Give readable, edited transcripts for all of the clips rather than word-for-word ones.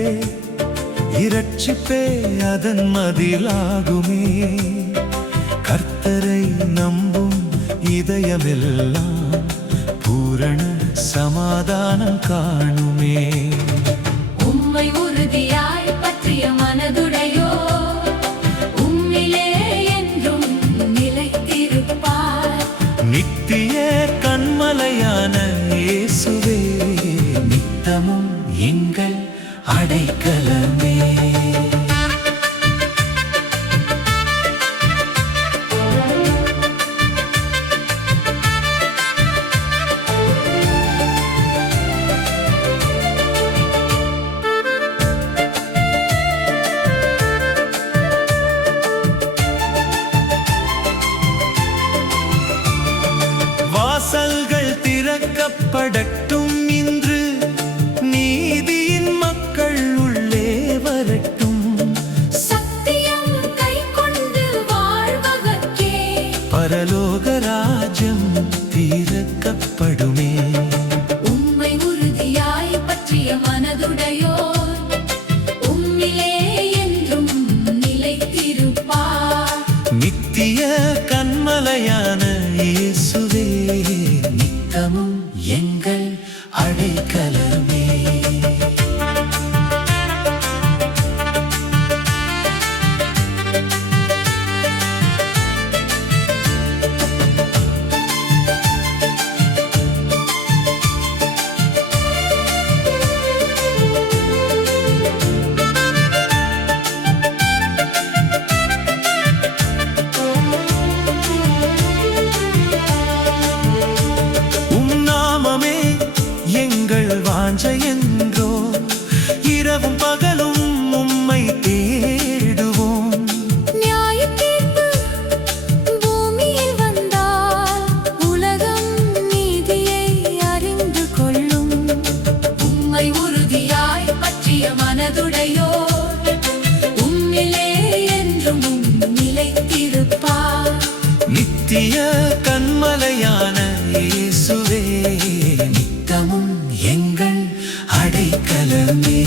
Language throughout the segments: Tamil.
ஒன்றே, இரட்சிப்பே அதன் மதிலாகுமே. கர்த்தரை நம்பும் இதயமெல்லாம் பூரண சமாதானம் காணுமே. உம்மை உறுதியாய் பற்றிய மனதுடையோ உம்மிலே என்றும் நிலைத்திருப்பார். நித்திய கன்மலையான இயேசுவே, நித்தமும் எங்கள் அடைக்கலமே. வாசல்கள் திறக்கப்படட்டும் இன்று, நீதியின் மக்கள் உள்ளே வரட்டும். சத்தியம் கைக்கொண்டு வாழ்வதற்கே பரலோக ராஜ்யம் திறக்கப்படுமே. உம்மை உறுதியாய் பற்றிய மனதுடையோர் உம்மிலே என்றும் நிலைத்திருப்பார். நித்திய கன்மலையான இயேசுவே, நித்தமும் எங்கள் அடைக்கலமே. எங்கள் வாஞ்சை என்றோ, இரவும் பகலும் உம்மை தேடுவோம். நியாயத்தீர்ப்பு பூமியில் வந்தால் உலகம் நீதியை அறிந்து கொள்ளும். உம்மை உறுதியாய் பற்றிய மனதுடையோர் உம்மிலே என்றும் நிலைத்திருப்பார். நித்திய கன்மலையான இயேசுவே, நித்தமும் எங்கள் அடைக்கலமே.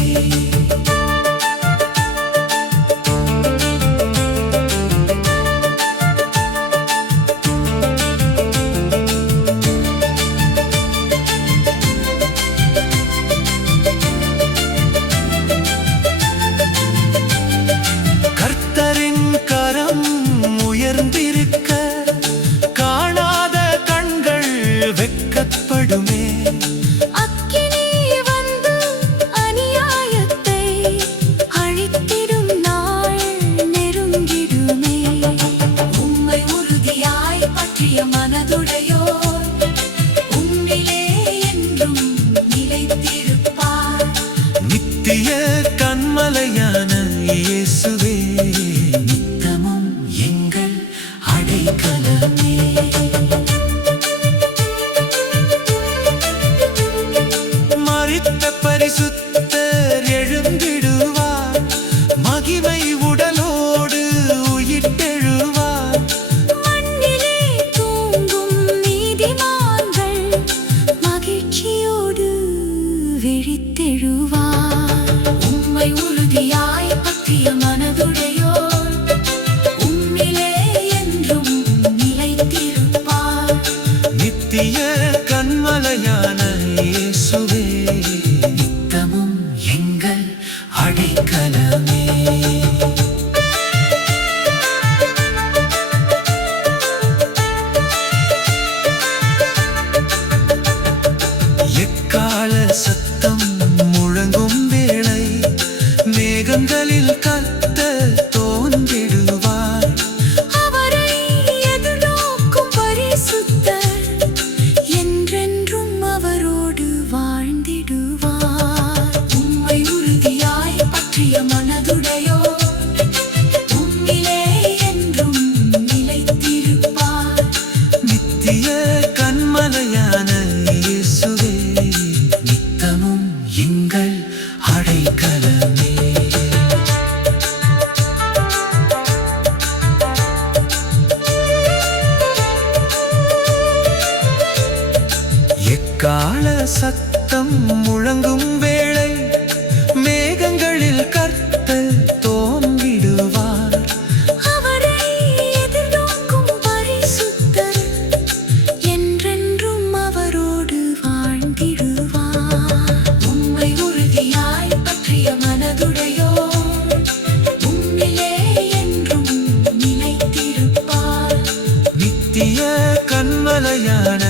கர்த்தரின் கரம் உயர்ந்திருக்க, காணாத கண்கள் வெட்கப்படுமே. அக்கினி வந்து அநியாயத்தை அழித்திடும் நாள் நெருங்கிடுமே. உம்மை உறுதியாய் பற்றிய மனதுடையோர் உம்மிலே என்றும் நிலைத்திருப்பார். நித்திய கன்மலையான இயேசுவே, நித்தமும் எங்கள் அடைக்கலமே. மரித்த பரிசுத்தர் எழுந்திடுவார், மகிமை உடலோடு உயிர்த்தெழுவார். மண்ணிலே தூங்கும் நீதிமான்கள் மகிழ்ச்சியோடு விழித்தெழுவார். உம்மை உறுதியாய் பற்றிய மனதுடையோர் உம்மிலே என்றும் நிலைத்திருப்பார். நித்திய கன்மலையான இயேசுவே, நித்தமும் எங்கள் அடைக்கலமே. எக்கால சத்தம் முழங்கும் வேளை, மேகங்களில் கர்த்தர் தோன்றிடுவார். அவரை எதிர்நோக்கும் பரிசுத்தர் என்றென்றும் அவரோடு வாழ்ந்திடுவார். உம்மை உறுதியாய் பற்றிய மனதுடையோர் உம்மிலே என்றும் நிலைத்திருப்பார். நித்திய கன்மலையான இயேசுவே, நித்தமும் எங்கள் அடைக்கலமே. எக்கால சத்தம் முழங்கும் வேளை, மேகங்கள் நித்திய கண்மலையான